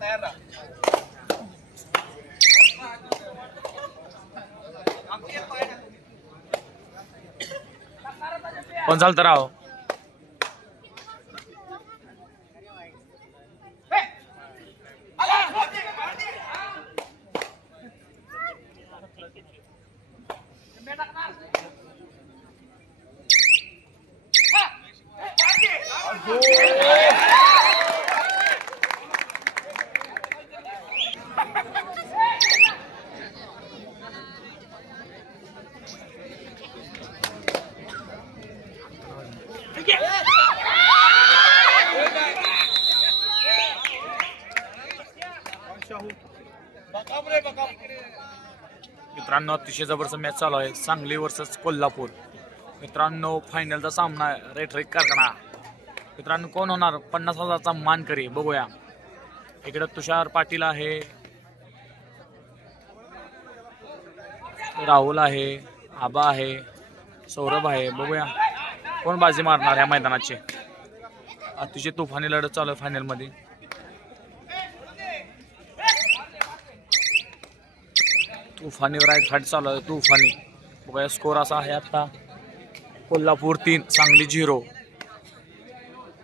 तयार रहा। कोण चालतं राव? मित्रांनो अतिशय जबरदस्त मॅच चालू आहे, सांगली वर्सेस कोल्हापूर। मित्रांनो फायनलचा सामना आहे, रेड कारखाना। मित्रांनो कोण होणार 50,000चा मानकरी बघूया। इकडे तुषार पाटील आहे, राहुल आहे, आबा आहे, सौरभ आहे। बघूया कोण बाजी मारणार ह्या मैदानाची। अतिशय तुफानी लढत चालू आहे फायनल मध्ये। तुफानी राईट फाईट चालू आहे, तुफानी। बघूया स्कोर असा आहे आता, कोल्हापूर 3 सांगली 0।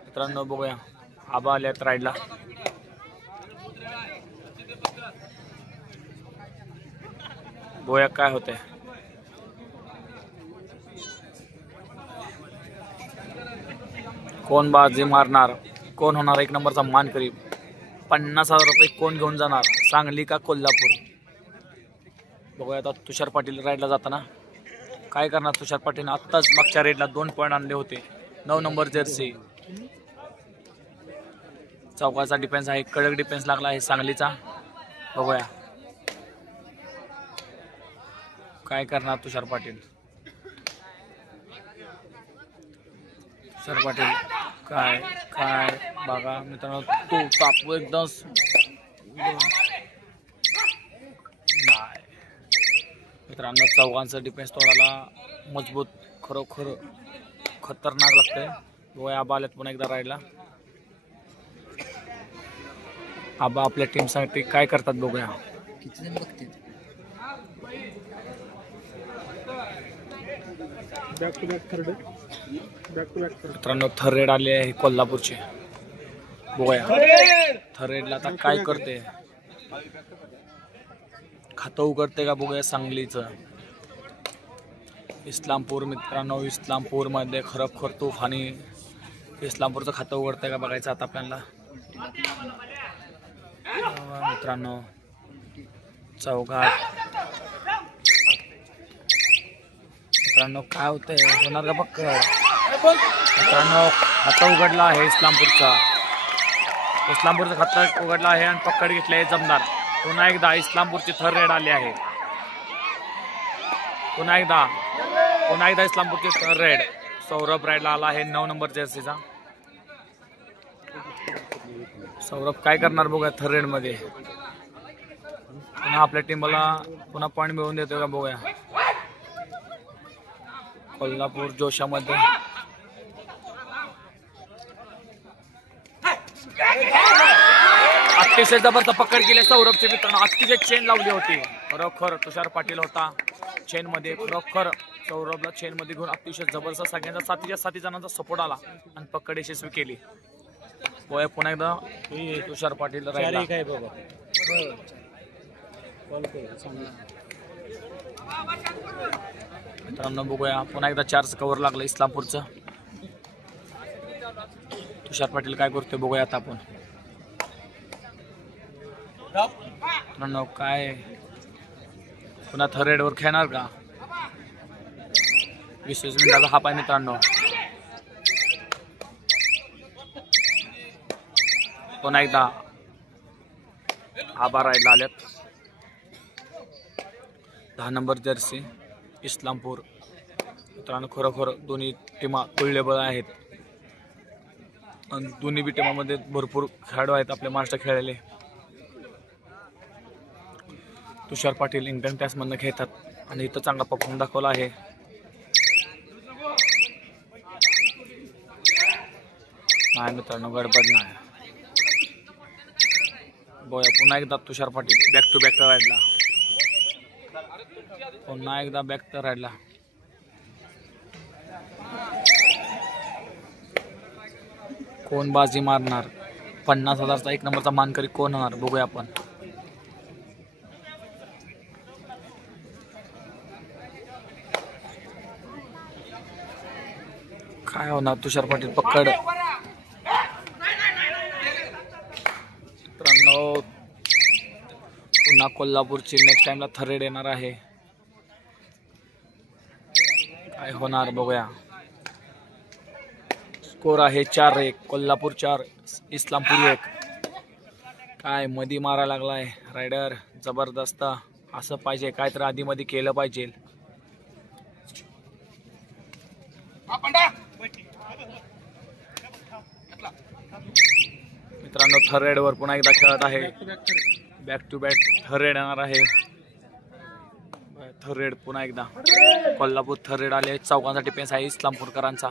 मित्रांनो बघूया आबा आल्यात राईडला। बघूया काय होतंय। कोण बाजी मारणार, कोण होणार 1 नंबरचा मानकरी। 50,000 रुपये कोण घेऊन जाणार, सांगली का कोल्हापूर? बघूया आता तुषार पाटील राईडला जाताना काय करणार। तुषार पाटील आत्ताच मागच्या रेडला 2 पॉईंट आणले होते। 9 नंबर जर्सी। चौकाचा डिफेन्स आहे, कडक डिफेन्स लागला आहे सांगलीचा। बघूया काय करणार तुषार पाटील। तुषार पाटील काय काय बघा मित्रांनो, तो टाकू एकदम नाही। मित्रांनो चौघांचा डिफेन्स तोडायला मजबूत, खरोखर खतरनाक लागतंय। बघूया आबा आलेत पुन्हा एकदा राईडला। आबा आपल्या टीमसाठी काय करतात बघूया। किती जण बघतील? मित्रांनो थर्ड रेड आले आहे कोल्हापूरचे। बघूया थर्ड रेडला आता काय करते, खातं उघडते का बघूया सांगलीचं। इस्लामपूर मित्रांनो, इस्लामपूर मध्ये खरोखर तुफानी इस्लामपूरचं खातं उघडतंय का बघायचं आता आपल्याला। मित्रांनो चौघात मित्रांनो काय होतंय, होणार का बघ। मित्रांनो खातं उघडलं आहे इस्लामपूरचा। इस्लामपूरचं खातं उघडलं आहे आणि पकड घेतले आहे जमदार। पुन्हा एकदा इस्लामपूरची थर्ड रेड आली आहे। पुन्हा एकदा इस्लामपूरची थर्ड रेड। सौरभ राईडला आला आहे 9 नंबर जर्सीचा। सौरभ काय करणार बघूया थर्ड रेड मध्ये। पुन्हा आपल्या टीमला पुन्हा पॉईंट मिळवून देतोय का बघूया। कोल्हापूर जोशामध्ये अतिशय जबरदस्त पकड केली सौरभचे। मित्रांनो अतिशय चेन लावली होती, खरोखर तुषार पाटील होता चेन मध्ये। खरोखर सौरभला चेन मध्ये घेऊन अतिशय जबरदस्त सगळ्यांचा साथी जणांचा सपोर्ट आला आणि पकड यशस्वी केली। बघूया पुन्हा एकदा तुषार पाटील राहिला। मित्रांनो बघूया पुन्हा एकदा 4चं कव्हर लागलं इस्लामपूरचं। तुषार पाटील काय करतोय बघूया आता आपण। मित्रांनो काय पुन्हा थर्ड रेडवर खेळणार का? 20 मिनिटाचा हाफ आहे मित्रांनो। पुन्हा एकदा आबा राईडला आलेत। 10 नंबर जर्सी इस्लामपूर मित्रांनो खरोखर दोन्ही टीमा तुल्यबळ आहेत आणि दोन्ही बी टीमामध्ये भरपूर खेळाडू आहेत आपल्या महाराष्ट्र खेळलेले. तुषार पाटील इंग्लंड टॅसमधनं खेळतात आणि इथं चांगला परफॉर्म दाखवला आहे. नाही मित्रांनो गडबड नाही. बघूया पुन्हा एकदा तुषार पाटील बॅक टू बॅक राईडला. पुन्हा एकदा बॅक टू राईडला. कोण बाजी मारणार? 50,000चा 1 नंबरचा मानकरी कोण होणार बघूया आपण. काय होणार? तुषार पाटील पकड. मित्रांनो पुन्हा कोल्हापूरची नेक्स्ट टाइमला थर्ड येणार आहे. काय होणार बघूया. स्कोर आहे 4-1. कोल्हापूर 4 इस्लामपूर 1. काय मधी मारा लागलाय रायडर जबरदस्त. असं पाहिजे काय तर आधी मध्ये केलं पाहिजे. मित्रांनो थर्ड रेड वर पुन्हा एकदा खेळत आहे. Back to back third raid येणार आहे. थर्ड रेड पुन्हा एकदा कोल्हापूर थर्ड रेड आले. चौकांचा डिफेन्स आहे इस्लामपूरकरांचा.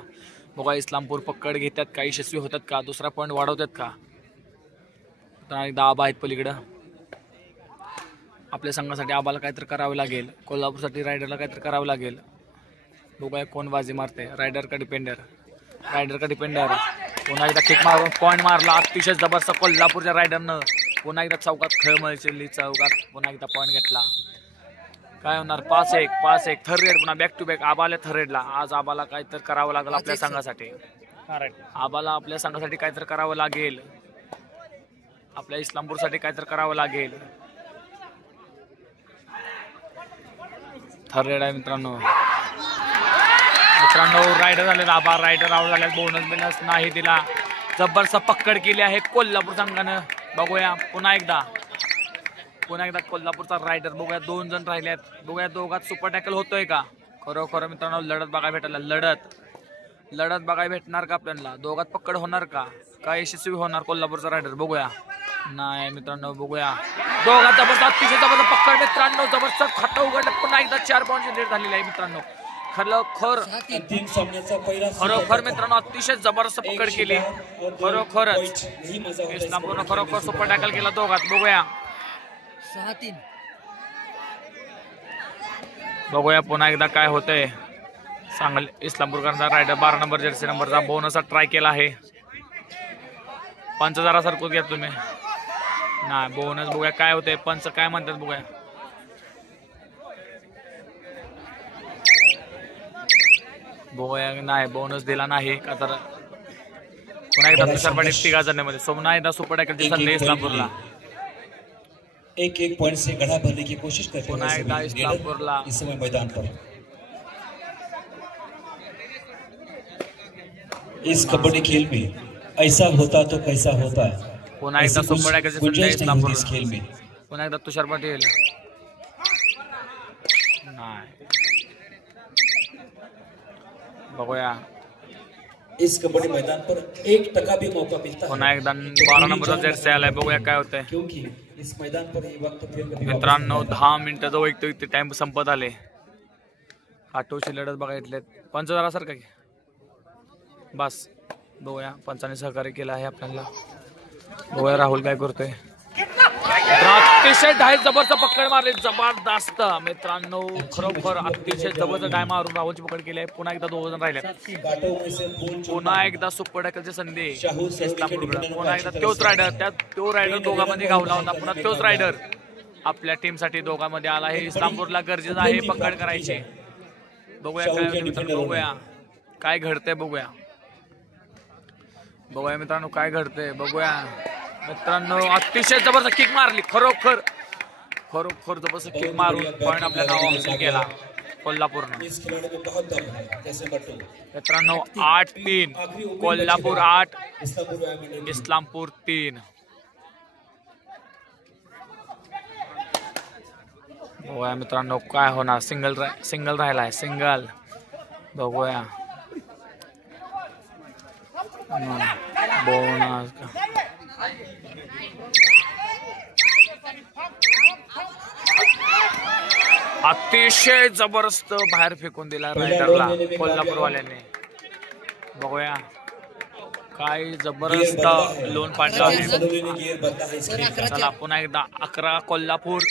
बघा इस्लामपूर पकड घेतात का? यशस्वी होतात का? दुसरा पॉईंट वाढवतात का? पुन्हा एकदा आबा आहेत पलीकडं. आपल्या संघासाठी आबाला काहीतरी करावं लागेल. कोल्हापूरसाठी रायडरला काहीतरी करावं लागेल. बघूया कोण बाजी मारते. रायडर का डिपेंडर? रायडर का डिपेंडर. पुन्हा एकदा किक मारून पॉईंट मारला अतिशय जबरदस्त कोल्हापूरच्या रायडरनं. पुन्हा एकदा चौकात खेळमळली चौकात पुन्हा एकदा पॉईंट घेतला. काय होणार? 5-1 थर्ड रेड पुन्हा बॅक टू बॅक आबाला थर्ड रेडला. आज आबाला काहीतरी करावं लागेल आपल्या संघासाठी. आबाला आपल्या संघासाठी काहीतरी करावं लागेल. आपल्या इस्लामपूरसाठी काहीतरी करावं लागेल. थर्ड रेड आहे मित्रांनो. रायडर झाले. आबा रायडर आउट झाले. बोनस बिनस नाही दिला. जबरदस्त पकड केली आहे कोल्हापूर संघानं. बघूया पुन्हा एकदा कोल्हापूरचा रायडर. बघूया 2 जण राहिलेत. बघूया दोघात सुपर टॅकल होतोय का? खरोखर मित्रांनो लढत बघायला भेटायला. लढत बघायला भेटणार का आपल्याला? दोघात पकड होणार का? काय यशस्वी होणार कोल्हापूरचा रायडर? बघूया. नाही मित्रांनो बघूया. दोघात जबरदस्त अतिशय जबरदस्त पकड मित्रांनो. जबरदस्त खातं उघडलं. पुन्हा एकदा 4 पॉईंट जनरेट झालेले आहे मित्रांनो. खरोखर मित्रांनो अतिशय जबरदस्त पकड केली. खरोखरच इस्लामपूरनं खरोखर सुपर टॅकल केला दोघात. बघूया 6-3. बघूया पुन्हा एकदा काय होतंय. सांगली इस्लामपूरकरांचा रायडर 12 नंबर जर्सी नंबरचा बोनसचा ट्राय केला आहे. 5,000 सारखं घ्या तुम्ही. नाही बोनस. बघूया काय होतंय. पंच काय म्हणतात बघूया. बघूया. नाही बोनस दिला नाही का? तर पुन्हा एकदा तुषार पाटील 3 जणांमध्ये. पुन्हा एकदा सुपर टॅकलची संधी इस्लामपूरला. एक पॉइंट से गढ़ा भरने की कोशिश करते हैं इस्लामपुरला इस समय मैदान पर. इस कबड्डी खेल में ऐसा होता तो कैसा होता. पुन्हा एकदा सुपर टॅकलची संधी इस्लामपूरला. इस खेल में पुन्हा एकदा तुषार पाटील. नाही बघूया. इस कबड्डी मैदान पर 1% भी मौका मिलता है. पुन्हा एकदा 12 नंबरचा जर्सी आलाय. बघूया काय होतंय. क्योंकि इस मैदान पर ये वक्त फिर कभी मित्रांनो 10 मिनिटं जवळ एक टाइम संपत आले. आठवशी लढत बघायतले. 5,000 सारखा की बस. बघूया पंचाने सहकार्य केलं आहे आपल्याला. बघूया राहुल काय करतोय. अतिशय डाय जबरदस्त पकड मारली. जबरदस्त मित्रांनो खरोखर अतिशय जबरदस्त डाय मारून राहुलची पकड केली आहे. पुन्हा एकदा 2 जण राहिले. पुन्हा एकदा सुपर टॅकलची संधी इस्लामपूरकडे. पुन्हा एकदा तोच रायडर दोघांमध्ये गावला होता. पुन्हा तोच रायडर आपल्या टीमसाठी दोघांमध्ये आला आहे. इस्लामपूरला गरजेचं आहे पकड करायची. बघूया काय बघूया काय घडतंय. बघूया मित्रांनो काय घडतंय. बघूया मित्रांनो अतिशय जबरदस्त किक मारली. खरोखर जबरदस्त किक मारून पॉईंट आपल्या नावावर हासिल केला कोल्हापूरनं. मित्रांनो 8-3 कोल्हापूर 8 इस्लामपूर 3. बघूया मित्रांनो काय होणार. सिंगल राहिलाय. सिंगल बघूया. बोनस अतिशय जबरदस्त बाहेर फेकून दिला रायडरला कोल्हापूरवाल्याने. बघूया काय जबरदस्त लोन पाडला आहे. चला पुन्हा एकदा 11 कोल्हापूर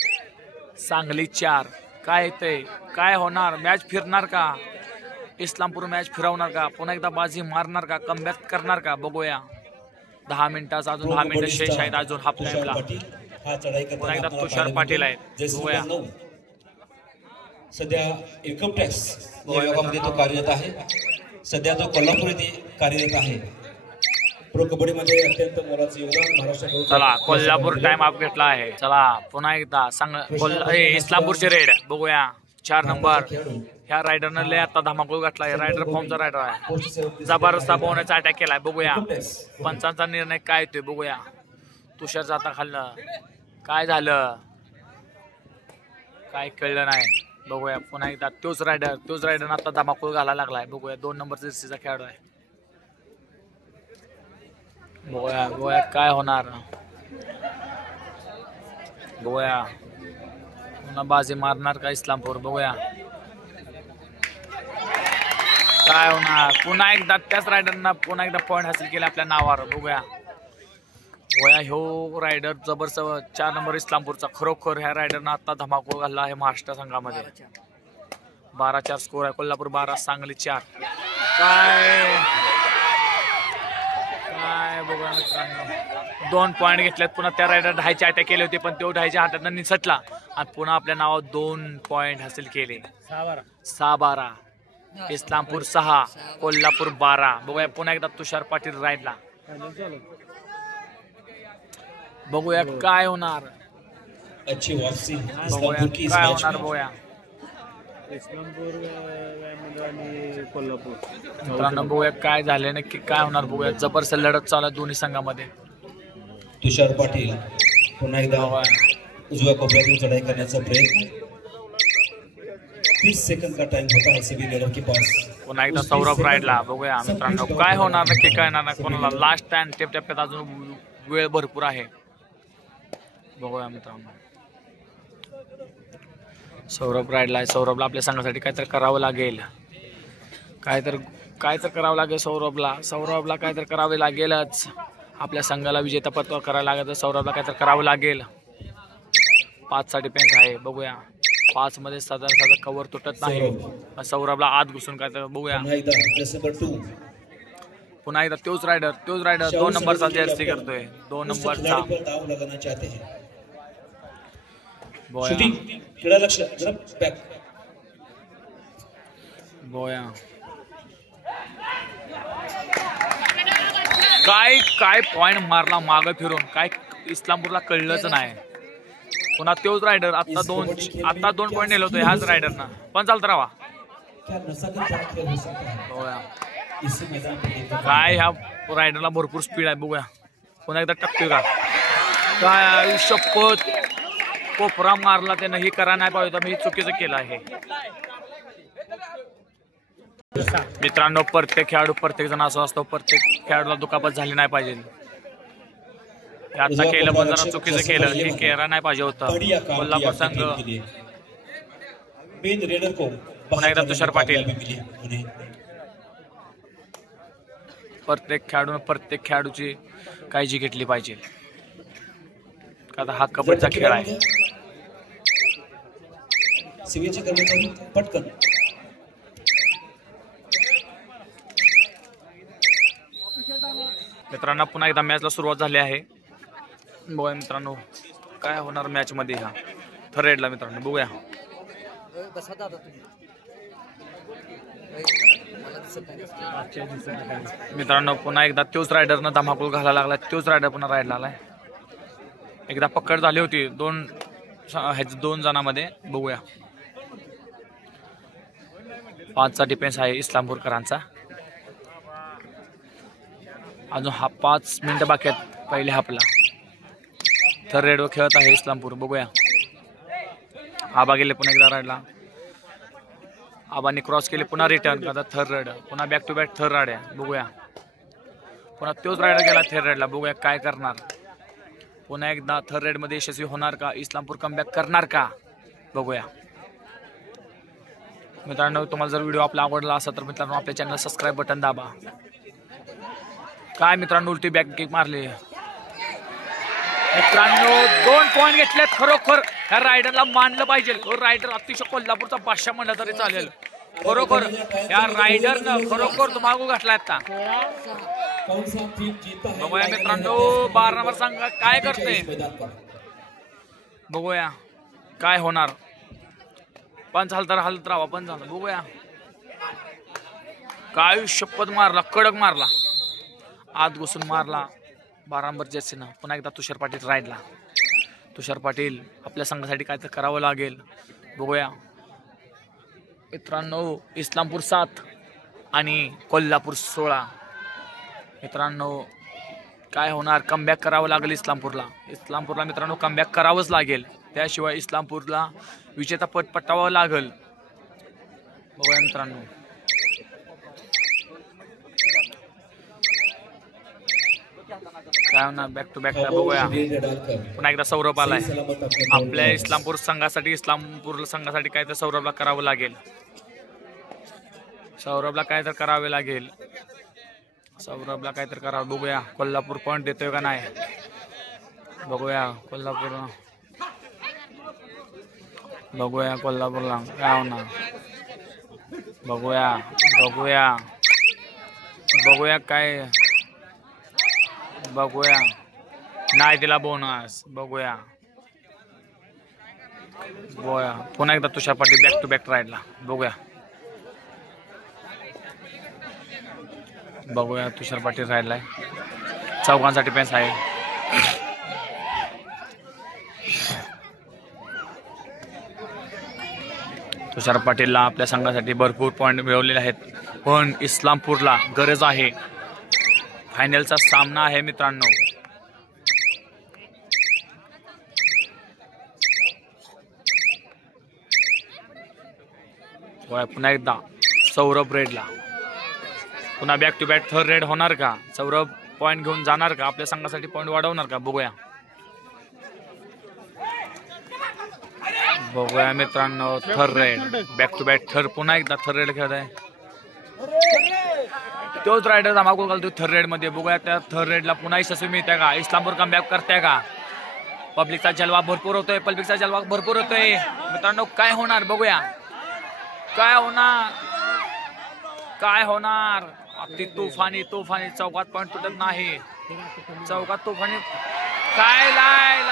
सांगली 4. काय येतंय काय होणार. मॅच फिरणार का. इस्लामपूर मॅच फिरवणार का. पुन्हा एकदा बाजी मारणार का. कमबॅक करणार का. बघूया 10 मिनिटाचा अजून 10 मिनिटं शेष आहेत अजून हाफ टाइमला. पुन्हा एकदा तुषार पाटील आहेत. बघूया सध्या इन्कम टॅक्स विभागामध्ये तो कार्यरत आहे. सध्या तो कोल्हापूर येथे कार्यरत आहे. प्रो कबड्डीमध्ये अत्यंत मोलाचे योगदान महाराष्ट्र. चला कोल्हापूर टाइम अप घेतला आहे. चला पुन्हा एकदा इस्लामपूरचे रेड बघूया. 4 नंबर ह्या रायडरनं लय आता धमाकूळ घातलाय. रायडर फॉर्मचा रायडर आहे. जबरदस्त पोहण्याचा अटॅक केलाय. बघूया पंचांचा निर्णय काय येतोय. बघूया तुषारचा आता खाल्लं काय झालं काय कळलं नाही. बघूया पुन्हा एकदा तोच रायडर आता धमाकूळ घालायला लागलाय. बघूया 2 नंबर जर्सीचा खेळाडू आहे. बघूया काय होणार. बघूया पुन्हा बाजी मारणार का इस्लामपूर. बघूया काय होणार. पुन्हा एकदा त्याच रायडरना पुन्हा एकदा पॉईंट हासिल केला आपल्या नावावर. बघूया ह्यो रायडर जबरदस्त 4 नंबर इस्लामपूरचा. खरोखर ह्या रायडरनं आता धमाकूळ घालला आहे महाराष्ट्र संघामध्ये. 12-4 स्कोर आहे. कोल्हापूर 12 सांगली 4. काय बघा मित्रांनो 2 पॉईंट घेतलेत. पुन्हा त्या रायडर 10चे अटॅक केले होते पण तो 10च्या हातात निसटला आणि पुन्हा आपल्या नावावर 2 पॉईंट हासिल केले. 6-12 इस्लामपूर 6 कोल्हापूर 12. बघूया पुन्हा एकदा तुषार पाटील राईडला. बघूया काय होणार. अच्छी वापसी बघूया काय होणार. बघूया मित्रांनो बघूया काय झाले नक्की काय होणार. बघूया जबरदस्त लढत चालू आहे दोन्ही संघामध्ये. तुषार पाटील पुन्हा एकदा उजव्या कोपऱ्यातून चढाई करण्याचा प्रयत्न. 30 सेकंड का टाइम होता है सभी लेडर के पास. पुन्हा एकदा सौरभ राईडला. बघूया मित्रांनो काय होणार नक्की काय होणार. कोणाला लास्ट टाइम टप्प्यात अजून वेळ भरपूर आहे. बघूया मित्रांनो सौरभ राईडला आहे. सौरभला आपल्या संघासाठी काहीतरी करावं लागेल. काय तर करावं लागेल सौरभला काहीतरी करावे लागेलच. आपल्या संघाला विजेतापद करायला लागेल तर सौरभला काहीतरी करावं लागेल. 5 डिफेन्स आहे. बघूया 5 मध्ये साधारण कव्हर तुटत नाही. सौरभला आत घुसून काय तर बघूया. पुन्हा एकदा तोच रायडर 2 नंबरचा जर्सी करतोय. 2 नंबरचा बोया काय पॉइंट मारला मागं फिरून. काय इस्लामपूरला कळलंच नाही. पुन्हा तोच रायडर आता 2 पॉइंट नेलं होतं ह्याच रायडरना. पण चालतं राहा. काय ह्या रायडरला भरपूर स्पीड आहे. बघूया पुन्हा एकदा टपतोय का काय. शपथ कोपरा मारला त्यानं. ही करा नाही पाहिजे मी चुकीचं केलं आहे. मित्रांनो प्रत्येक जण असं असतो. प्रत्येक खेळाडूला दुखापत झाली नाही पाहिजे. आता केलं पण जरा चुकीचं केलं. हे केला नाही पाहिजे होतं. कोल्हापूर संघ पुन्हा एकदा तुषार पाटील. प्रत्येक खेळाडूची काळजी घेतली पाहिजे. आता हा कबड्डीचा खेळ आहे. पटकन मित्रांनो पुन्हा एकदा मॅचला सुरुवात झाली आहे. बघूया मित्रांनो काय होणार मॅच मध्ये. हा थर्डला मित्रांनो बघूया. मित्रांनो पुन्हा एकदा तोच रायडरनं धमाकूळ घालायला लागला. तोच रायडर पुन्हा राईडला आलाय. एकदा पकड झाली होती 2 जणांमध्ये. बघूया 5चा डिफेन्स आहे इस्लामपूरकरांचा. अजून 5 मिनिटं बाकी आहेत पहिल्या हाफला. थर्ड रेडवर खेळत आहे इस्लामपूर. बघूया आबा गेले पुन्हा एकदा राईडला. आबांनी क्रॉस केले पुन्हा रिटर्न आता थर्ड राईड पुन्हा back to back third raid आहे. बघूया पुन्हा तोच रायडर गेला थर्ड राईडला. बघूया काय करणार. पुन्हा एकदा थर्ड राईड मध्ये यशस्वी होणार का. इस्लामपूर कमबॅक करणार का बघूया. मित्रांनो तुम्हाला जर व्हिडिओ आपला आवडला असेल तर मित्रांनो आपल्या चॅनल सबस्क्राईब बटन दाबा. काय मित्रांनो उलटी बॅक किक मारली. मित्रांनो 2 पॉईंट घेतलेत. खरोखर ह्या रायडरला मानलं पाहिजे. रायडर अतिशय कोल्हापूरचा बादशाह म्हणलं तरी चालेल. खरोखर या रायडरनं खरोखर धुमाकूळ घातलाय आता. बघूया मित्रांनो 12 नंबर संघ काय करते. बघूया काय होणार. पंच हलत राहा पण झालं. बघूया काय शपथ मारला कडक मारला आत घुसून मारला 12 नंबर जर्सीनं. पुन्हा एकदा तुषार पाटील राईडला. तुषार पाटील आपल्या संघासाठी काय तर करावं लागेल. बघूया मित्रांनो इस्लामपूर 7 आणि कोल्हापूर 16. मित्रांनो काय होणार. कमबॅक करावं लागेल इस्लामपूरला मित्रांनो कमबॅक करावंच लागेल. त्याशिवाय इस्लामपूरला विजेता पद पटवावं लागेल. बघूया मित्रांनो काय होणार. बॅक टू बॅक बघूया पुन्हा एकदा सौरभ आलाय आपल्या इस्लामपूर संघासाठी काय तर सौरभला करावं लागेल. सौरभला काय तर करावे लागेल. बघूया कोल्हापूर पॉईंट देतोय का नाही. बघूया कोल्हापूरला काय होणार. बघूया काय. बघूया नाही दिला बोनस. बघूया पुन्हा एकदा तुषार पाटील बॅक टू बॅक राईडला. बघूया तुषार पाटील राहिलाय. चौघांसाठी पेन्स आहे. तुषार पाटीलला आपल्या संघासाठी भरपूर पॉईंट मिळवलेले आहेत. पण इस्लामपूरला गरज आहे. फायनलचा सामना आहे मित्रांनो. पुन्हा एकदा सौरभ रेडला. पुन्हा back to back third raid होणार का. सौरभ पॉईंट घेऊन जाणार का. आपल्या संघासाठी पॉईंट वाढवणार का. बघूया मित्रांनो third raid back to back third. पुन्हा एकदा थर्ड रेड खेळत आहे. तोच रायडर धमाकूळ घालतो थर्ड रेड मध्ये. बघूया त्या थर्ड रेडला पुन्हा यशस्वी मिळते का. इस्लामपूर कमबॅक करते का. पब्लिकचा जलवा भरपूर होतोय. मित्रांनो काय होणार. बघूया काय होणार. अगदी तुफानी चौकात पॉईंट तुटत नाही. चौकात तुफानी काय लाय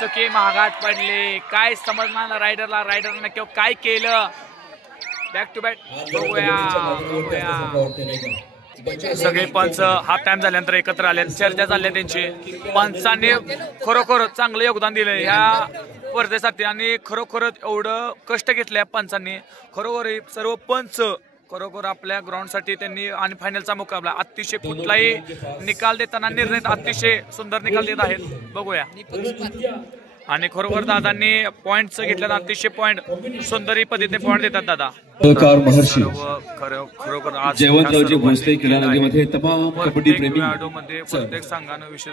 चुकी महागात पडले. काय समजणार रायडरने किंवा काय केलं. बॅक टू बॅक बघूया. सगळे पंच हाफ टाइम झाल्यानंतर एकत्र आले. चर्चा झाल्या त्यांची. पंचांनी खरोखर चांगलं योगदान दिलं ह्या स्पर्धेसाठी आणि खरोखरच एवढं कष्ट घेतले पंचांनी. खरोखर सर्व पंच खरोखर आपल्या ग्राउंडसाठी त्यांनी आणि फायनलचा मुकाबला अतिशय कुठलाही निकाल देताना निर्णय अतिशय सुंदर निकाल देत आहेत. बघूया आणि खरोखर दादांनी पॉइंट घेतल्यात. अतिशय पॉइंट सुंदर पद्धतीने पॉइंट देतात दादा. महर्षी खरोखर आज जयवंतरावजी भोसले क्रीडा नगरीमध्ये तमाम कबड्डी प्रेमी प्रत्येक संघानं विषय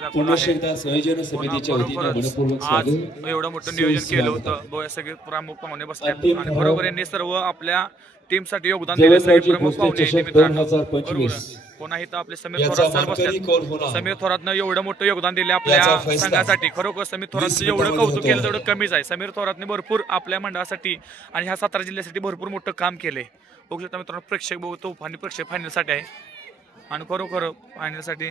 संयोजन समितीच्या वतीने आज एवढं मोठं नियोजन केलं होतं. सगळे प्रमुख पाहुणे बसले आणि बरोबर यांनी सर्व आपल्या टीम साठी योगदान दिले. सगळे प्रमुख पाहुणे कोणाही तर आपले समीर थोरात सर बसतात. समीर थोरातनं एवढं मोठं योगदान दिले आपल्या संघासाठी. खरोखर समीर थोरातचं एवढं कौतुक केलं तेवढं कमीच आहे. समीर थोरातने भरपूर आपल्या मंडळासाठी आणि ह्या सातारा जिल्ह्यासाठी भरपूर मोठं काम केले. बघू शकता मित्रांनो प्रेक्षक बघतो आणि प्रेक्षक फायनलसाठी आहे आणि खरोखर फायनलसाठी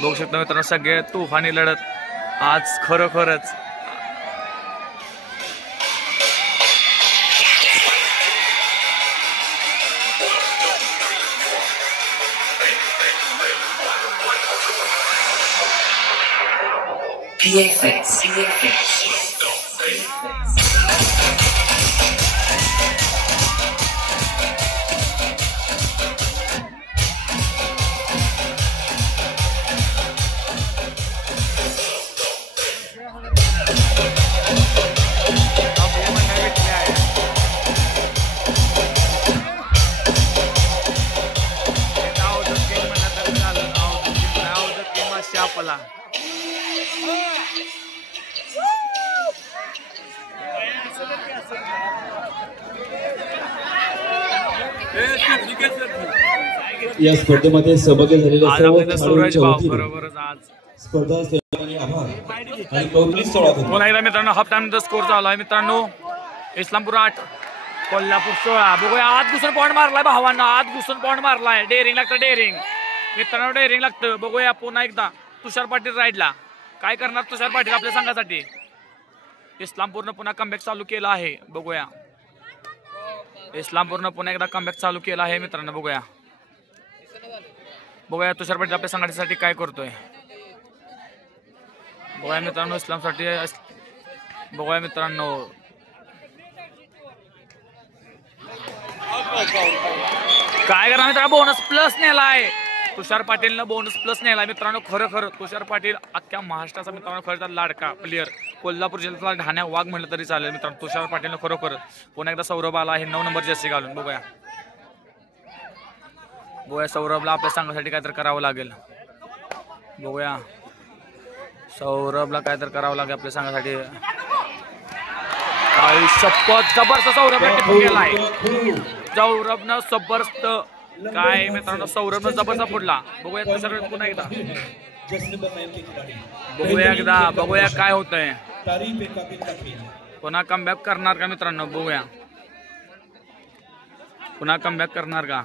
बघू शकता मित्रांनो सगळे तुफानी लढत आज खरोखरच. या स्पर्धेमध्ये सहभागी झालेल्या आज सर्व आपल्याला सूरज खेळाडूंच्या भाऊ वतीने बरोबरच आज स्पर्धा सहभागी आभार आणि कौतुक स्वागत. पुन्हा एकदा मित्रांनो हाफ टाइम स्कोर झाला आहे मित्रांनो. इस्लामपूर 8 कोल्हापूर 16. बघूया आत घुसून पॉईंट मारलाय भावांना, आत घुसून पॉईंट मारलाय. डेअरिंग लागतं, डेअरिंग मित्रांनो, डेअरिंग लागतं. बघूया पुन्हा एकदा तुषार पाटील राईडला. काय करणार तुषार पाटील आपल्या संघासाठी. इस्लामपूरनं पुन्हा कमबॅक चालू केला आहे. बघूया इस्लामपूरनं पुन्हा एकदा कमबॅक चालू केला आहे मित्रांनो. बघूया बघूया तुषार पाटील आपल्या संघासाठी काय करतोय. बघूया मित्रांनो इस्लामसाठी. बघूया मित्रांनो काय करणार मित्रांनो. बोनस प्लस नेलाय तुषार पाटीलनं, बोनस प्लस नेलाय मित्रांनो. खरं तुषार पाटील अख्ख्या महाराष्ट्राचा मित्रांनो खरंच लाडका प्लेयर. कोल्हापूर जिल्ह्यातला ढाण्या वाघ म्हटलं तरी चालेल मित्रांनो. तुषार पाटीलनं खरोखर पुन्हा एकदा सौरभ आला आहे 9 नंबर जर्सी घालून. बघूया सौरभला आपल्या संघासाठी काहीतरी करावं लागेल. बघूया सौरभला काहीतरी करावं लागेल आपल्या संघासाठी. शपथ जबरदस्त सौरभला टिपून गेलाय. सौरभनं जबरदस्त काय मित्रांनो सौरभनं जबरदस्त पुढला. बघूया तुषार पुन्हा एकदा. बघूया काय होतंय. पुन्हा कमबॅक करणार का मित्रांनो. बघूया पुन्हा कमबॅक करणार का.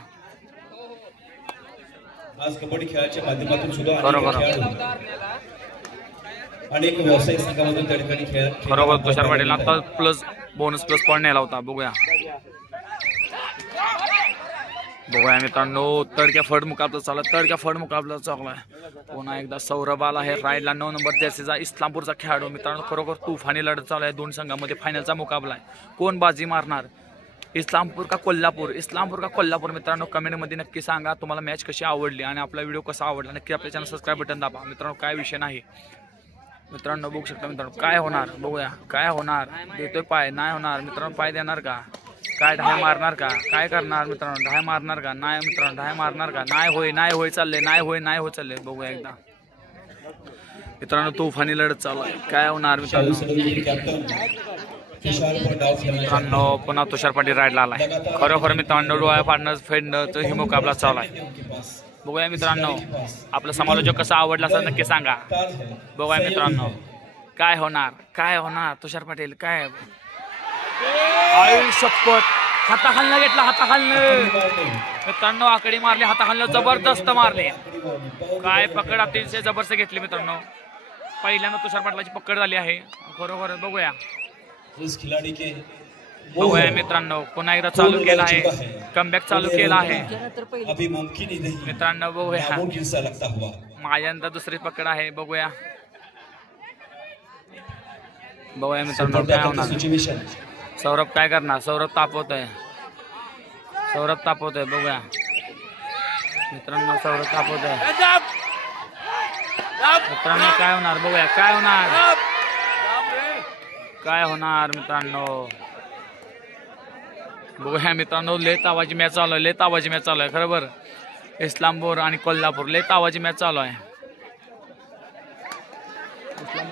आज कबड्डी खेळाच्या माध्यमातून सुद्धा बरोबर अनेक व्यावसायिक संघामधून त्या ठिकाणी खेळ. बरोबर तुषार पाटील आता बोनस प्लस पॉईंट नेला होता. बघूया मित्रांनो तडक्या फड मुकाबला चालला. तडक्या फड मुकाबला चाललाय. पुन्हा एकदा सौरभ आला आहे राईडला 9 नंबर जर्सीचा इस्लामपूरचा खेळाडू मित्रांनो. खरोखर तुफानी लढत चालू आहे. 2 संघांमध्ये फायनलचा मुकाबला आहे. कोण बाजी मारणार इस्लामपूर का कोल्हापूर. इस्लामपूर का कोल्हापूर मित्रांनो कमेंटमध्ये नक्की सांगा तुम्हाला मॅच कशी आवडली आणि आपला व्हिडिओ कसा आवडला. नक्की आपल्या चॅनल सबस्क्राईब बटन दाबा मित्रांनो. काय विषय नाही मित्रांनो. बघू शकता मित्रांनो काय होणार. बघूया काय होणार. देतोय पाय नाही होणार मित्रांनो. पाय देणार का काय. ढाय मारणार का काय करणार मित्रांनो. ढाय मारणार का नाही मित्रांनो. ढाय मारणार का नाही होय चालले नाही होय चालले. बघूया एकदा मित्रांनो तुफानी लढत चालू आहे. काय होणार मित्रांनो. पुन्हा तुषार पाटील राईडला आलाय. खरोखर मित्रांनो डोळ्या फाडणं फेडणं ही मुकाबला चालू आहे. बघूया मित्रांनो आपला समालोचक कसा आवडला असं नक्की सांगा. बघूया मित्रांनो काय होणार तुषार पाटील काय. शपथ हाताखालनं घेतला. हाताखालनं मित्रांनो आकडी मारली. हाताखालनं जबरदस्त मारले. काय पकड अतिशय जबरदस्त घेतली मित्रांनो. पहिल्यांदा तुषार पाटलाची पकड झाली आहे खरोखर. बघूया मित्रांनो पुन्हा एकदा चालू केला आहे. कमबॅक चालू केला आहे मित्रांनो. बघूया माझ्यानंतर दुसरी पकड आहे. बघूया मित्रांनो काय होणार. सौरभ काय करणार. सौरभ तापवतोय. बघूया मित्रांनो सौरभ तापवतोय मित्रांनो. काय होणार बघूया काय होणार मित्रांनो. बघूया मित्रांनो लय तावाची मॅच चालू आहे. खरोबर इस्लामपूर आणि कोल्हापूर लय तावाची मॅच चालू आहे.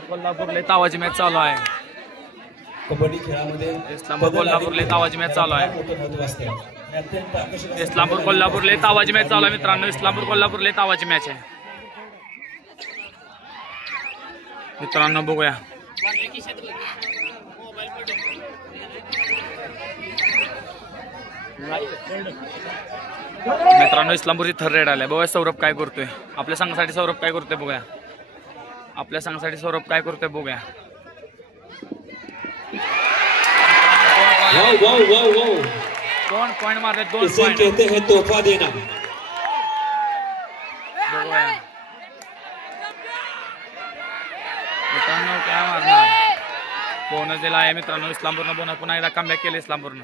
कोल्हापूर लय तावाची मॅच चालू आहे. कबड्डी खेळामध्ये इस्लामपूर कोल्हापूर लय तावाची मॅच चालू आहे. इस्लामपूर कोल्हापूर लय तावाची मॅच चालू आहे मित्रांनो. इस्लामपूर कोल्हापूर लय तावाची मॅच आहे मित्रांनो. बघूया मित्रांनो इस्लामपूरची थर्ड रेड आलाय. बघूया सौरभ काय करतोय आपल्या संघासाठी. सौरभ काय करतोय बघूया. दोन पॉइंट मारले. 2 पॉइंट कहते हैं तोहफा देना. बघूया मित्रांनो काय मारणार. बोनस दिला आहे मित्रांनो इस्लामपूरनं. बोनस पुन्हा एकदा कमबॅक केले. इस्लामपूरनं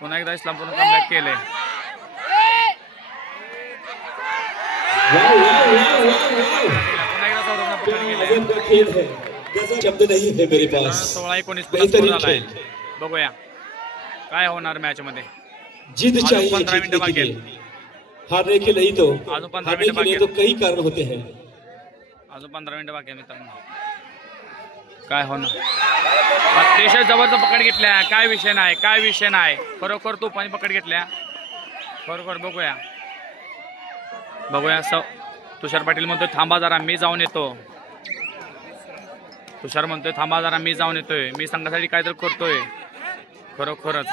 कमबॅक केले. पुन्हा एकदा सौरभनं पकड केले. शब्द नहीं है मेरे पास. 16-19 झालाय. बघूया काय होणार मॅच मध्ये. जिद चाहिए 15 मिनिटं बाकी आहेत. हारने के नहीं तो अजून 15 हारने मिनिटं के लिए बाकी तो कई कारण होते हैं. अजून 15 मिनिटं बाकी आहे मित्रांनो. काय होणार. अतिशय जबरदस्त पकड घेतल्या. काय विषय नाही खरोखर तोफानी पकड घेतल्या. खरोखर बघूया तुषार पाटील म्हणतोय थांबा जरा मी जाऊन येतो. तुषार म्हणतोय थांबा जरा मी जाऊन येतोय, मी संघासाठी काहीतरी करतोय. खरोखरच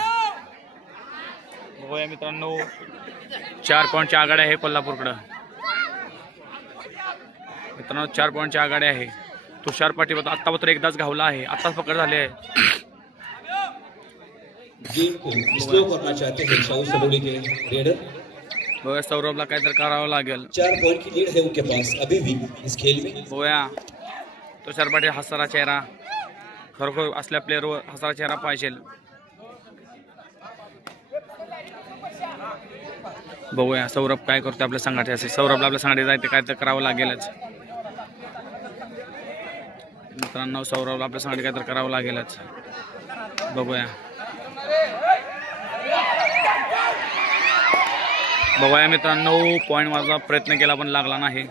बघूया मित्रांनो 4 पॉईंटची आघाडी आहे कोल्हापूरकडं. मित्रांनो 4 पॉईंटची आघाडी आहे. तुषार पाटील आत्तापत्र एकदाच घावला आहे, आत्ताच पकड झाले आहे. बघूया सौरभला काहीतरी करावं लागेल. 4 पॉइंट की लीड है उनके पास अभी भी इस खेल में. बघूया तुषार पाटील हसरा चेहरा, खरोखर असल्या प्लेअरवर हसरा चेहरा पाहिजे. बघूया सौरभ काय करतो आपल्या संघाचे. असे सौरभला आपल्या संघाने जायचे काय तर करावं लागेलच मित्रांनो. सौरभला आपल्या संघाने काय तर करावं लागेलच. बघूया मित्रांनो पॉईंट माझा प्रयत्न केला पण लागला नाही.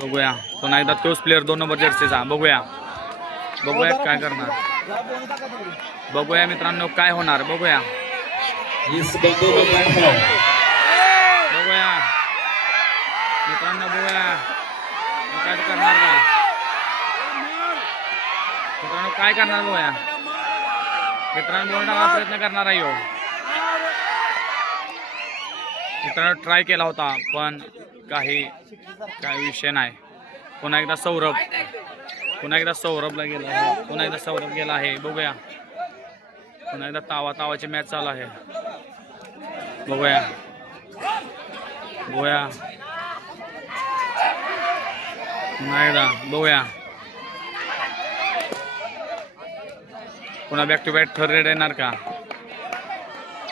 बघूया पुन्हा एकदा तोच प्लेअर 2 नंबर जर्सीचा. बघूया काय करणार. बघूया मित्रांनो काय होणार. बघूया मित्रांनो काय करणार का मित्रांनो काय करणार. बघूया मित्रांनो बोलण्याचा प्रयत्न करणार आहे. मित्रांनो ट्राय केला होता पण काही विषय नाही. पुन्हा एकदा सौरभला गेला आहे. पुन्हा एकदा सौरभ गेला आहे. बघूया पुन्हा एकदा तावाची मॅच चालू आहे. बघूया पुन्हा एकदा बघूया. पुन्हा back to back third raid येणार का.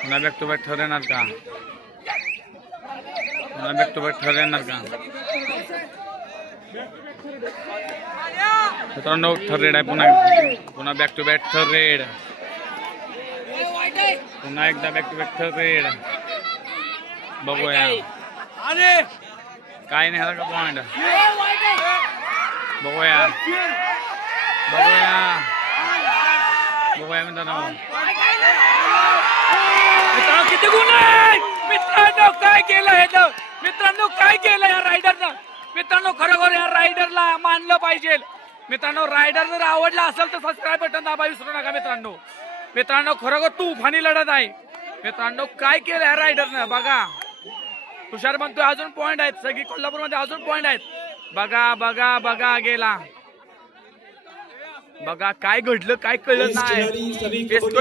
पुन्हा बॅक टू बॅक थर्ड येणार का. पुन्हा बॅक टू बॅक थर्ड येणार का. मित्रांनो थर्ड रेड आहे. पुन्हा back to back third raid. पुन्हा एकदा back to back third raid. बघूया काय नाही का पॉइंट. बघूया मित्रांनो किती गुण आहे. मित्रांनो काय केलं हे. मित्रांनो काय केलं या रायडरनं. मित्रांनो खरोखर या रायडरला मानलं पाहिजे. मित्रांनो रायडर जर आवडला असेल तर सबस्क्राईब बटन दाबा विसरू नका. मित्रांनो खरोखर तुफानी लढत आहे. मित्रांनो काय केलं या रायडरनं. बघा तुषार म्हणतोय अजून पॉइंट आहेत. सगळी कोल्हापूरमध्ये अजून पॉइंट आहेत. बघा गेला. बघा काय घडलं काय कळलं नाही.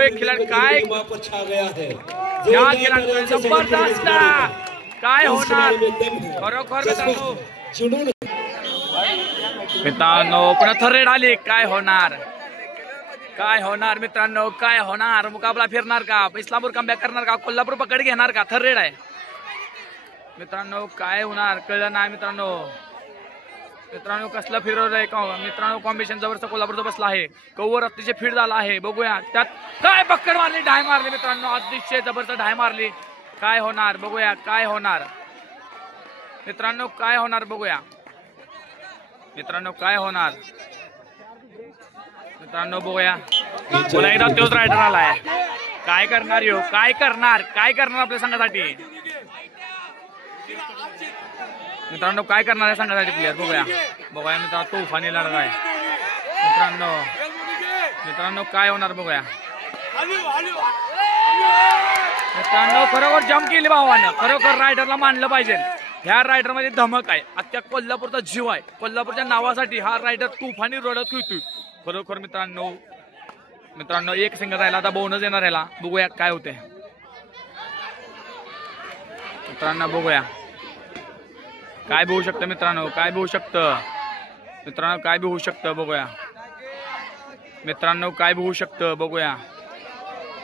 एक खिलाडी काय या खिलाडी जबरदस्त काय होणार खरोखर. मित्रांनो पुन्हा थर्ड आली. काय होणार मित्रांनो काय होणार. मुकाबला फिरणार का. इस्लामपूर कमबॅक करणार का. कोल्हापूर पकड घेणार का. थर्ड रेड आहे मित्रांनो. काय होणार कळलं नाही. मित्रांनो कसलं फिरवलंय मित्रांनो. कॉम्बिनेशन जबरदस्त कोल्हापूरचा बसला आहे. कव्वर अतिशय फिट झाला आहे. बघूया त्यात काय पक्कड मारली ढाय मारली मित्रांनो. अतिशय जबरदस्त ढाय मारली. काय होणार बघूया काय होणार मित्रांनो. काय होणार बघूया मित्रांनो. काय होणार मित्रांनो. बघूया पुन्हा एकदा तोच रायडर आलाय. काय करणार काय करणार आपल्या संघासाठी मित्रांनो. काय करणार आहे संघासाठी प्लेअर. बघूया मित्रांनो तुफानी लढत आहे मित्रांनो. काय होणार बघूया मित्रांनो. खरोखर जम केली भावानं. खरोखर रायडरला मानलं पाहिजे. ह्या रायडर मध्ये धमक आहे. आता कोल्हापूरचा जीव आहे. कोल्हापूरच्या नावासाठी हा रायडर तुफानी रडत खेळतोय खरोखर. मित्रांनो एक सिंगल राहिला. आता बोनस येणार याला. बघूया काय होते मित्रांनो. बघूया काय बी होऊ शकतं मित्रांनो. काय बी होऊ शकतं बघूया मित्रांनो. काय बी होऊ शकतं बघूया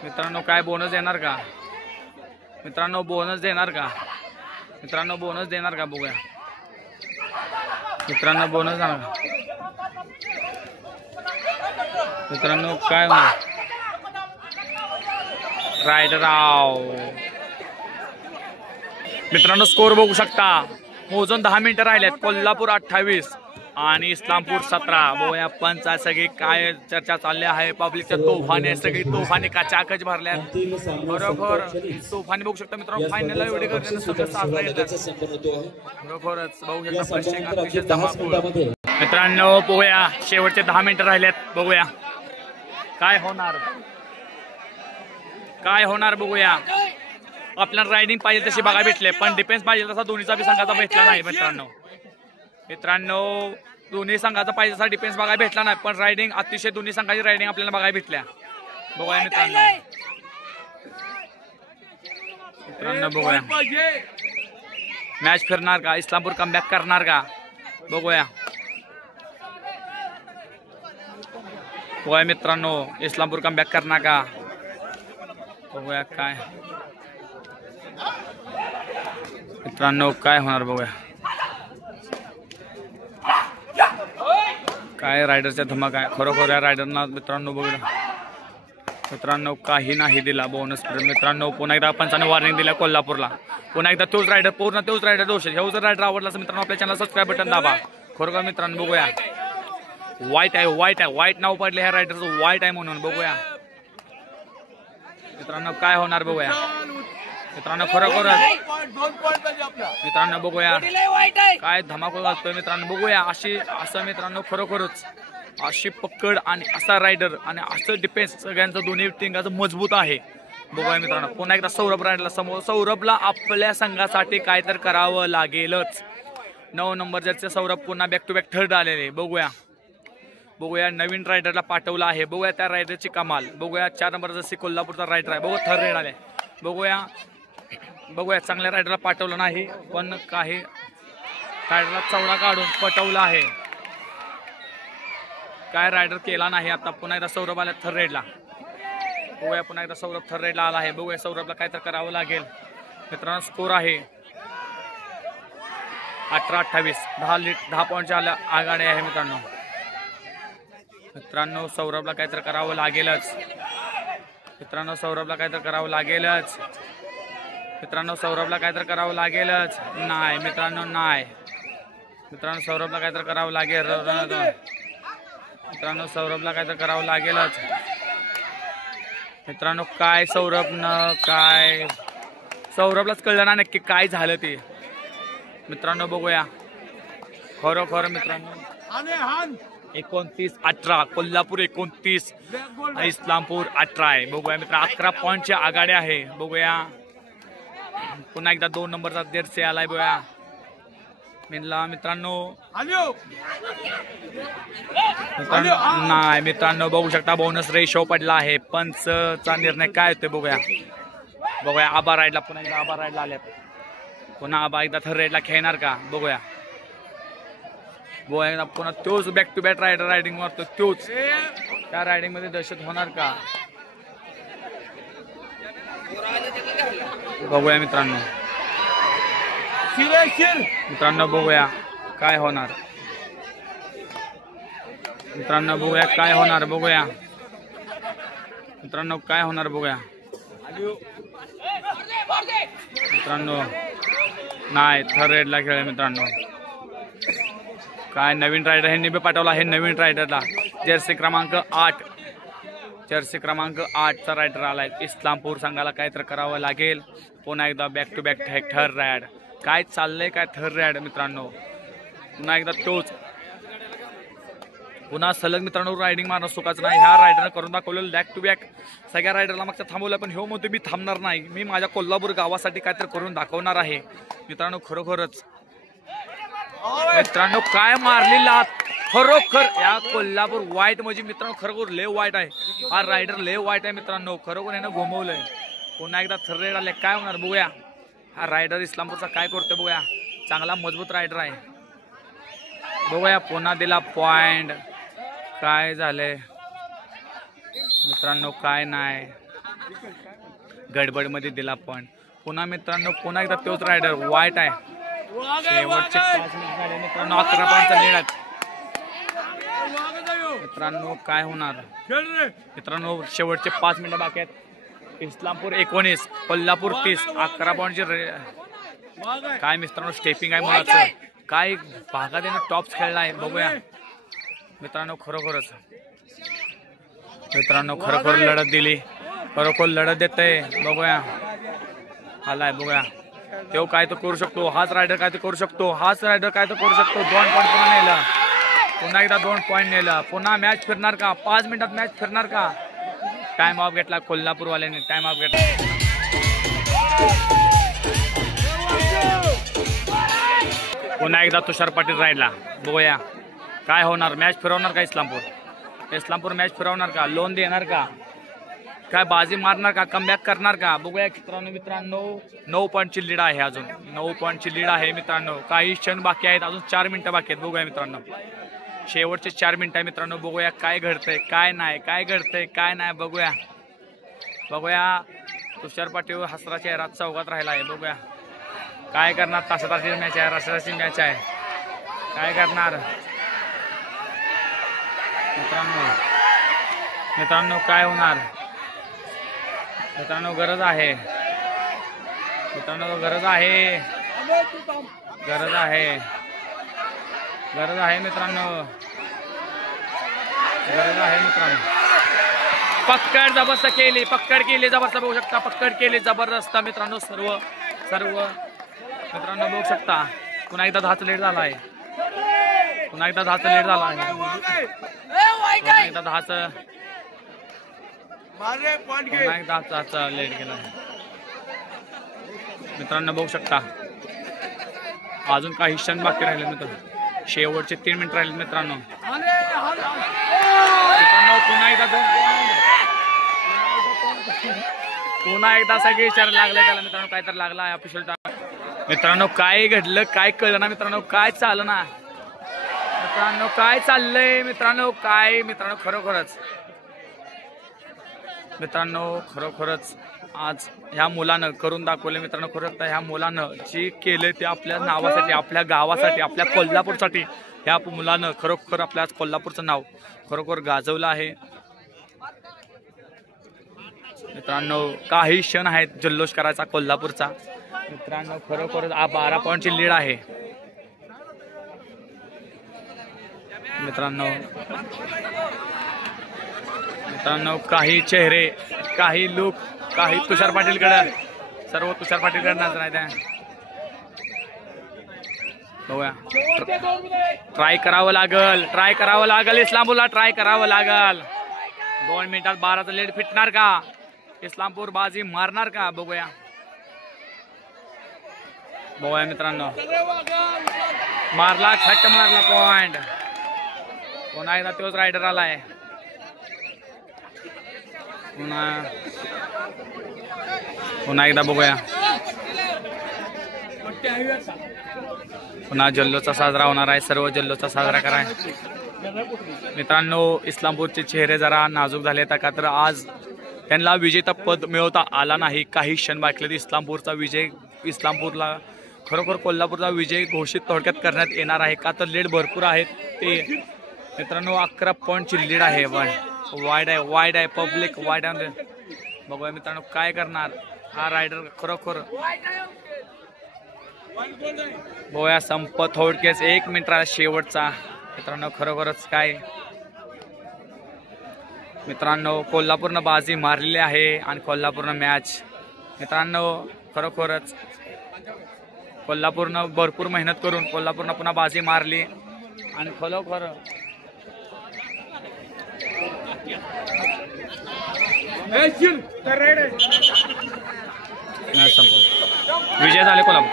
मित्रांनो. काय बोनस देणार का मित्रांनो. बोनस देणार का बघूया मित्रांनो. बोनस देणार का मित्रांनो. काय रायडर मित्रांनो. स्कोर बघू शकता. मोजून 10 मिनिटं राहिल्यात. कोल्हापूर 28 आणि इस्लामपूर 17. बघूया पंच सगळी काय चर्चा चालली आहे. पब्लिकच्या तोफाने सगळी तोफाने काचाकच भरल्या. बरोबर तोफाने बघू शकता मित्रांनो. फायनलला एवढी गर्दी खरोखरच बघू शकता प्रेक्षक अतिशय धमाकूळ. मित्रांनो बघूया शेवटचे 10 मिनिटं राहिलेत. बघूया काय होणार बघूया. आपल्याला रायडिंग पाहिजे तशी बघा भेटले पण डिफेन्स पाहिजे तसा दोन्हीचा बी संघाचा भेटला नाही मित्रांनो. दोन्ही संघाचा पाहिजे तसा डिफेन्स बघायला भेटला नाही पण रायडिंग अतिशय दोन्ही संघाची रायडिंग आपल्याला बघायला भेटल्या. बघूया मित्रांनो बघूया मॅच फिरणार का. इस्लामपूर कमबॅक करणार का. बघूया मित्रांनो इस्लामपूर कमबॅक करणार का. बघूया काय मित्रांनो काय होणार. बघूया काय रायडरचा धमाका आहे. खरोखर या रायडरना मित्रांनो बघूया मित्रांनो काही नाही दिला बोनस. मित्रांनो पुन्हा एकदा पंचाने वॉर्निंग दिला कोल्हापूरला. पुन्हा एकदा तोच रायडर दोष. हे जर रायडर आवडला असेल मित्रांनो आपल्या चॅनल सबस्क्राईब बटन दाबा. खरोखर मित्रांनो बघूया वाईट नाव पडले ह्या रायडरचं वाईट आहे म्हणून. बघूया मित्रांनो काय होणार. बघूया मित्रांनो खरोखर मित्रांनो बघूया काय धमाका घालतोय मित्रांनो. बघूया असं मित्रांनो खरोखरच अशी पकड आणि असा रायडर आणि असं डिफेन्स सगळ्यांचं दोन्ही टीमचं मजबूत आहे. बघूया मित्रांनो पुन्हा एकदा सौरभ रायडरला समोर. सौरभला आपल्या संघासाठी काय तर करावं लागेलच. 9 नंबर जरचे सौरभ पुन्हा बॅक टू बॅक थर्ड आलेले. बघूया नवीन रायडरला पाठवलं आहे. बघूया त्या रायडरची कमाल. बघूया 4 नंबर जसे कोल्हापूरचा रायडर आहे. बघूया थर्ड रेड आले. बघूया चांगल्या रायडरला पाठवलं नाही पण काही रायडरला चवडा काढून पटवलं आहे. काय रायडर केला नाही. आता पुन्हा एकदा सौरभ आला थर्ड रेडला. बघूया पुन्हा एकदा सौरभ थर्ड रेडला आला आहे. बघूया सौरभला काय तर करावं लागेल मित्रांनो. स्कोर आहे 18-28. 10 पॉईंटच्या आघाडी आहे मित्रांनो. सौरभला काय तर करावं लागेलच. नाही मित्रांनो सौरभला काय तर करावं लागेलच. मित्रांनो काय सौरभलाच कळलं ना नक्की काय झालं ते मित्रांनो. बघूया खरोखर मित्रांनो 29-18 कोल्हापूर 29 इस्लामपूर 18 आहे. बघूया मित्रांनो 11 पॉईंटच्या आघाडी आहे. बघूया पुन्हा एकदा 2 नंबरचा जर्सी आलाय. बघूया मित्रांनो नाही मित्रांनो बघू शकता बोनस रेशो पडला आहे. पंचचा निर्णय काय होते बघूया आबा राईडला पुन्हा एकदा आबा राईडला आल्यात. पुन्हा आबा एकदा थर्ड राईडला खेळणार का. बघूया पुन्हा तोच बॅक टू बॅक रायडिंग मारतो. तोच त्या रायडिंग मध्ये दहशत होणार का. बघूया मित्रांनो बघूया काय होणार. मित्रांनो नाही थर्ड रेडला खेळ मित्रांनो. काय नवीन रायडर हे निबे पाठवला आहे. नवीन रायडरला जर्सी क्रमांक 8चा रायडर आलाय. इस्लामपूर संघाला काय तर करावं लागेल. पुन्हा एकदा back to back third raid. काय चाललंय काय थर्ड रायड मित्रांनो. पुन्हा एकदा तोच पुन्हा सलग मित्रांनो रायडिंग मारणं सुखाचं नाही. ह्या रायडरनं करून दाखवलेलं बॅक टू बॅक सगळ्या रायडरला मागच्या थांबवलं पण ह्यो म्हणतो मी थांबणार नाही. मी माझ्या कोल्हापूर गावासाठी काय तर करून दाखवणार आहे मित्रांनो. खरोखरच मित्रांनो काय मारलेला खरोखर या कोल्हापूर वाईट म्हणजे मित्रांनो खरोखर लय वाईट आहे. हा रायडर लय वाईट आहे मित्रांनो. खरोखर यानं घुमवलंय. पुन्हा एकदा थर्ड रेड आले. काय होणार बघूया. हा रायडर इस्लामपूरचा काय करतोय बघूया. चांगला मजबूत रायडर आहे. बघूया पुन्हा दिला पॉइंट. काय झालंय मित्रांनो काय नाही गडबडमध्ये दिला पॉइंट. पुन्हा मित्रांनो पुन्हा एकदा तोच रायडर वाईट आहे. शेवटचे 5 मिनिट झाले मित्रांनो. 11 पॉईंटचा लीड आहे मित्रांनो. काय होणार मित्रांनो. शेवटचे 5 मिनिटं बाकी आहेत. इस्लामपूर 19 कोल्हापूर 30. 11 पॉईंटचे काय मित्रांनो स्टेपिंग आहे मुलाचं. काय भागात यानं टॉप्स खेळला आहे बघूया मित्रांनो. खरोखरच मित्रांनो खरोखर लढत दिली, खरोखर लढत देत आहे बघूया. आलाय बघूया तो काय तो करू शकतो, हाच रायडर काय तो करू शकतो, हाच रायडर काय तो करू शकतो. 2 पॉईंट पुन्हा नेला, पुन्हा एकदा 2 पॉईंट नेला. पुन्हा मॅच फिरणार का, 5 मिनिटात मॅच फिरणार का. टाइम ऑफ घेतला कोल्हापूरवाल्याने, टाइम ऑफ घेतला. पुन्हा एकदा तुषार पाटील राहिला बघूया काय होणार. मॅच फिरवणार का इस्लामपूर मॅच फिरवणार का, लोन देणार का, काय बाजी मारणार का, कमबॅक करणार का बघूया. मित्रांनो 9 पॉईंटची लीड आहे, अजून 9 पॉईंटची लीड आहे मित्रांनो. काही क्षण बाकी आहेत, अजून 4 मिनिटं बाकी आहेत बघूया मित्रांनो. शेवटचे 4 मिनिटं आहे मित्रांनो. बघूया काय घडतंय काय नाही, काय घडतंय काय नाही बघूया. तुषार पाटील हसरा चेहरा चौकात राहिला आहे बघूया काय करणार. तासाची मॅच आहे, राष्ट्राची मॅच आहे, काय करणार मित्रांनो काय होणार मित्रांनो. गरज आहे मित्रांनो, गरज आहे मित्रांनो, गरज आहे मित्रांनो. पक्कड जबरदस्त केली, पक्कड केली जबरदस्त बघू शकता, पक्कड केली जबरदस्त मित्रांनो. सर्व मित्रांनो बघू शकता. पुन्हा एकदा 10चा लेट झाला आहे, पुन्हा एकदा 10चा लेट झाला आहे, पुन्हा एकदा 10चा लेट गेला मित्रांनो बघू शकता. अजून काही क्षण बाकी राहिले मित्रांनो, शेवटचे 3 मिनिट राहिले मित्रांनो. पुन्हा एकदा सगळे विचार लागले त्याला मित्रांनो, काय तर लागला आहे ऑफिशियल टाइम. मित्रांनो काय घडलं काय कळलं ना मित्रांनो, काय चाललं ना मित्रांनो, काय चाललंय मित्रांनो, काय मित्रांनो. खरोखरच आज ह्या मुलानं करून दाखवले मित्रांनो. खरंच ह्या मुलानं जे केलं ते आपल्या नावासाठी, आपल्या गावासाठी, आपल्या कोल्हापूरसाठी ह्या मुलानं खरोखर आपल्या कोल्हापूरचं नाव खरोखर गाजवलं आहे मित्रांनो. काही क्षण आहेत जल्लोष करायचा कोल्हापूरचा मित्रांनो. खरोखरच 12 पॉईंटची लीड आहे मित्रांनो. काही चेहरे, काही लुक, काही तुषार पाटीलकडे, सर्व तुषार पाटीलकडे नजर आहे त्या बघूया. ट्राय करावं लागल इस्लामपूरला, ट्राय करावं लागल. 2 मिनिटात 12चा लेट फिटणार का, इस्लामपूर बाजी मारणार का बघूया मित्रांनो. मारला, खट्ट मारला पॉइंट. पुन्हा एकदा तोच रायडर आलाय, पुन्हा एकदा बघूया. पुन्हा जल्लोषचा साजरा होणार आहे, सर्व जल्लोषचा साजरा कराय मित्रांनो. इस्लामपूरचे चेहरे जरा नाजूक झाले का तर आज त्यांना विजेता पद मिळवता आला नाही. काही क्षण बाकी इस्लामपूरचा विजय, इस्लामपूरला खरोखर कोल्हापूरचा विजय घोषित थोडक्यात करण्यात येणार आहे का तर लीड भरपूर आहेत ते मित्रांनो. 11 पॉईंटची लीड आहे, वाईड आहे पब्लिक वाईड आहे बघूया मित्रांनो काय करणार हा रायडर. खरोखर बघूया संपत थोडक्याच 1 मिनिट राहिला शेवटचा मित्रांनो. खरोखरच काय मित्रांनो, कोल्हापूरनं बाजी मारलेली आहे आणि कोल्हापूरनं मॅच मित्रांनो. खरोखरच कोल्हापूरनं भरपूर मेहनत करून कोल्हापूरनं पुन्हा बाजी मारली आणि खरोखर विजय झाले कोल्हापूर.